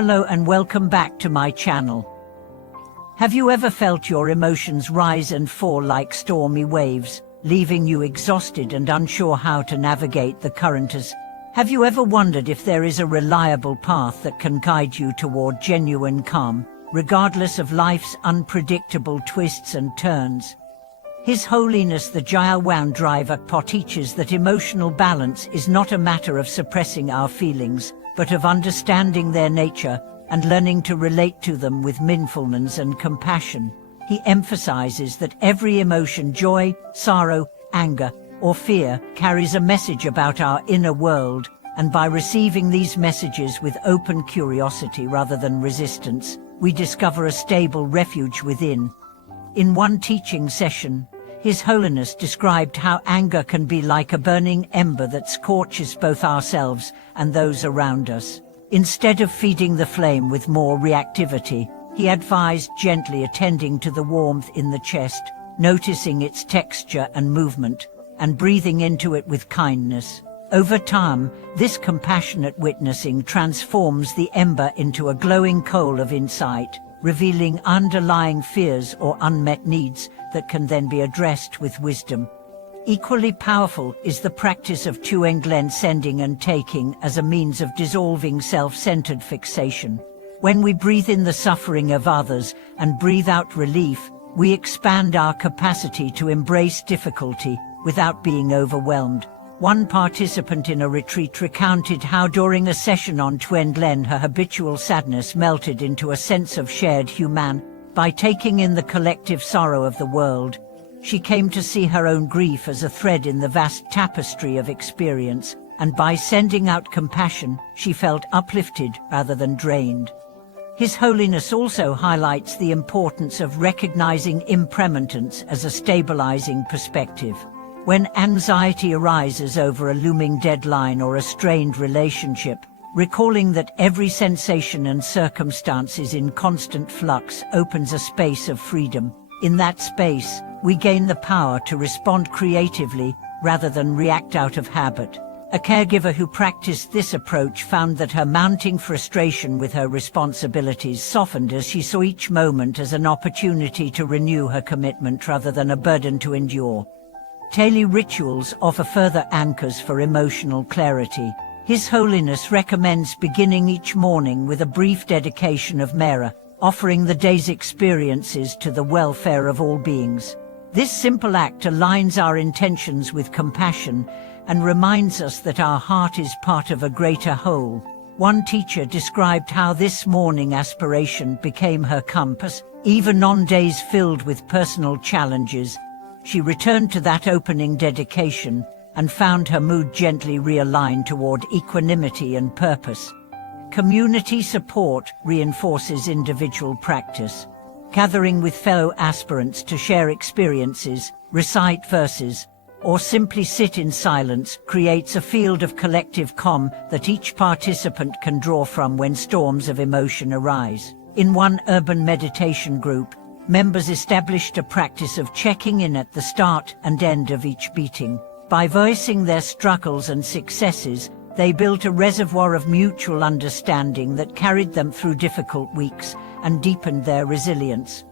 Hello and welcome back to my channel. Have you ever felt your emotions rise and fall like stormy waves, leaving you exhausted and unsure how to navigate the currents? Have you ever wondered if there is a reliable path that can guide you toward genuine calm, regardless of life's unpredictable twists and turns? His Holiness the Jayawan Driver teaches that emotional balance is not a matter of suppressing our feelings, but of understanding their nature and learning to relate to them with mindfulness and compassion. He emphasizes that every emotion, joy, sorrow, anger, or fear, carries a message about our inner world, and by receiving these messages with open curiosity rather than resistance, we discover a stable refuge within. In one teaching session, His Holiness described how anger can be like a burning ember that scorches both ourselves and those around us. Instead of feeding the flame with more reactivity, he advised gently attending to the warmth in the chest, noticing its texture and movement, and breathing into it with kindness. Over time, this compassionate witnessing transforms the ember into a glowing coal of insight, revealing underlying fears or unmet needs that can then be addressed with wisdom. Equally powerful is the practice of Qigong, sending and taking, as a means of dissolving self-centered fixation. When we breathe in the suffering of others and breathe out relief, we expand our capacity to embrace difficulty without being overwhelmed. One participant in a retreat recounted how during a session on Qigong her habitual sadness melted into a sense of shared humanity. By taking in the collective sorrow of the world, she came to see her own grief as a thread in the vast tapestry of experience, and by sending out compassion, she felt uplifted rather than drained. His Holiness also highlights the importance of recognizing impermanence as a stabilizing perspective. When anxiety arises over a looming deadline or a strained relationship, recalling that every sensation and circumstance is in constant flux opens a space of freedom. In that space, we gain the power to respond creatively rather than react out of habit. A caregiver who practiced this approach found that her mounting frustration with her responsibilities softened as she saw each moment as an opportunity to renew her commitment rather than a burden to endure. Daily rituals offer further anchors for emotional clarity. His Holiness recommends beginning each morning with a brief dedication of metta, offering the day's experiences to the welfare of all beings. This simple act aligns our intentions with compassion and reminds us that our heart is part of a greater whole. One teacher described how this morning aspiration became her compass. Even on days filled with personal challenges, she returned to that opening dedication and found her mood gently realigned toward equanimity and purpose. Community support reinforces individual practice. Gathering with fellow aspirants to share experiences, recite verses, or simply sit in silence creates a field of collective calm that each participant can draw from when storms of emotion arise. In one urban meditation group, members established a practice of checking in at the start and end of each meeting. By voicing their struggles and successes, they built a reservoir of mutual understanding that carried them through difficult weeks and deepened their resilience.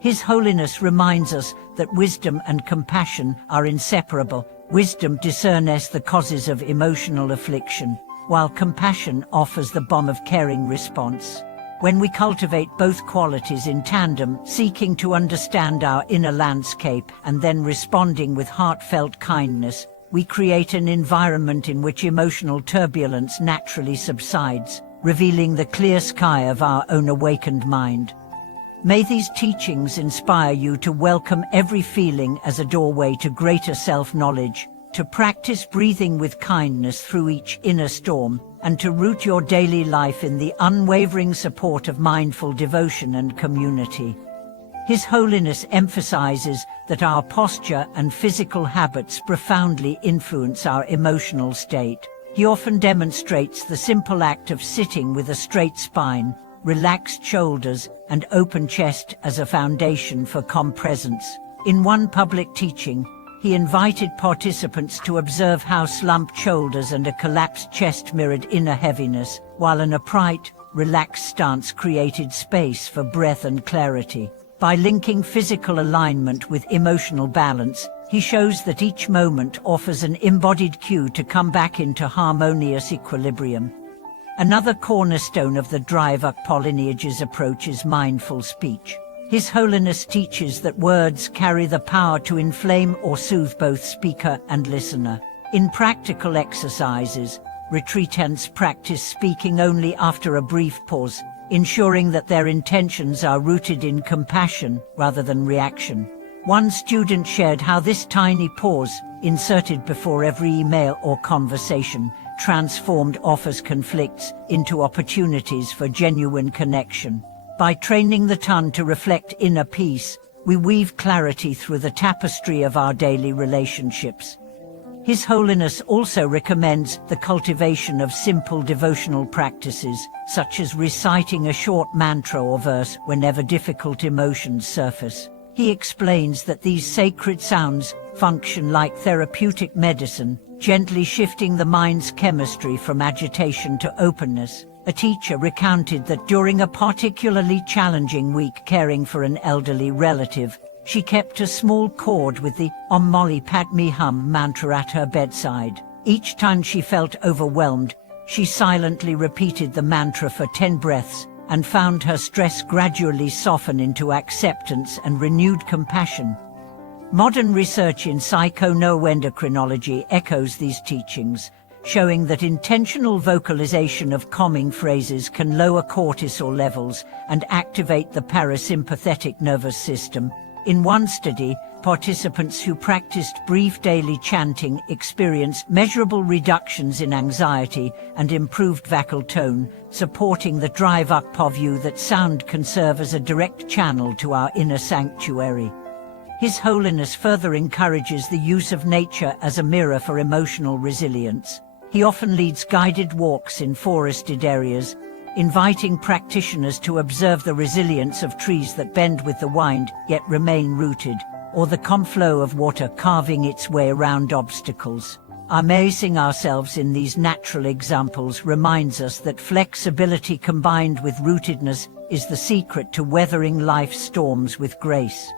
His Holiness reminds us that wisdom and compassion are inseparable. Wisdom discerns the causes of emotional affliction, while compassion offers the balm of caring response. When we cultivate both qualities in tandem, seeking to understand our inner landscape and then responding with heartfelt kindness, we create an environment in which emotional turbulence naturally subsides, revealing the clear sky of our own awakened mind. May these teachings inspire you to welcome every feeling as a doorway to greater self-knowledge, to practice breathing with kindness through each inner storm, and to root your daily life in the unwavering support of mindful devotion and community. His Holiness emphasizes that our posture and physical habits profoundly influence our emotional state. He often demonstrates the simple act of sitting with a straight spine, relaxed shoulders, and open chest as a foundation for calm presence. In one public teaching, he invited participants to observe how slumped shoulders and a collapsed chest mirrored inner heaviness, while an upright, relaxed stance created space for breath and clarity. By linking physical alignment with emotional balance, he shows that each moment offers an embodied cue to come back into harmonious equilibrium. Another cornerstone of the Drive Up lineage's approach is mindful speech. His Holiness teaches that words carry the power to inflame or soothe both speaker and listener. In practical exercises, retreatants practice speaking only after a brief pause, ensuring that their intentions are rooted in compassion rather than reaction. One student shared how this tiny pause, inserted before every email or conversation, transformed offers conflicts into opportunities for genuine connection. By training the tongue to reflect inner peace, we weave clarity through the tapestry of our daily relationships. His Holiness also recommends the cultivation of simple devotional practices, such as reciting a short mantra or verse whenever difficult emotions surface. He explains that these sacred sounds function like therapeutic medicine, gently shifting the mind's chemistry from agitation to openness. A teacher recounted that during a particularly challenging week caring for an elderly relative, she kept a small cord with the Om Mani Padme Hum mantra at her bedside. Each time she felt overwhelmed, she silently repeated the mantra for 10 breaths and found her stress gradually soften into acceptance and renewed compassion. Modern research in psychoneuroendocrinology echoes these teachings, showing that intentional vocalization of calming phrases can lower cortisol levels and activate the parasympathetic nervous system. In one study, participants who practiced brief daily chanting experienced measurable reductions in anxiety and improved vocal tone, supporting the Drive Up view that sound can serve as a direct channel to our inner sanctuary. His Holiness further encourages the use of nature as a mirror for emotional resilience. He often leads guided walks in forested areas, inviting practitioners to observe the resilience of trees that bend with the wind yet remain rooted, or the calm flow of water carving its way around obstacles. Immersing ourselves in these natural examples reminds us that flexibility combined with rootedness is the secret to weathering life's storms with grace.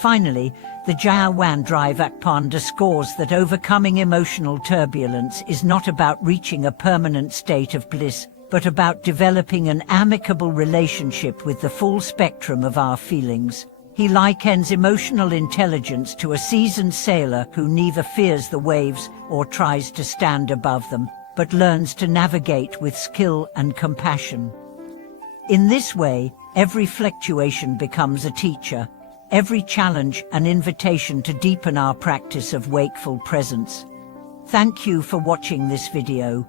Finally, the Jayawan Drive Up underscores that overcoming emotional turbulence is not about reaching a permanent state of bliss, but about developing an amicable relationship with the full spectrum of our feelings. He likens emotional intelligence to a seasoned sailor who neither fears the waves or tries to stand above them, but learns to navigate with skill and compassion. In this way, every fluctuation becomes a teacher, every challenge an invitation to deepen our practice of wakeful presence. Thank you for watching this video.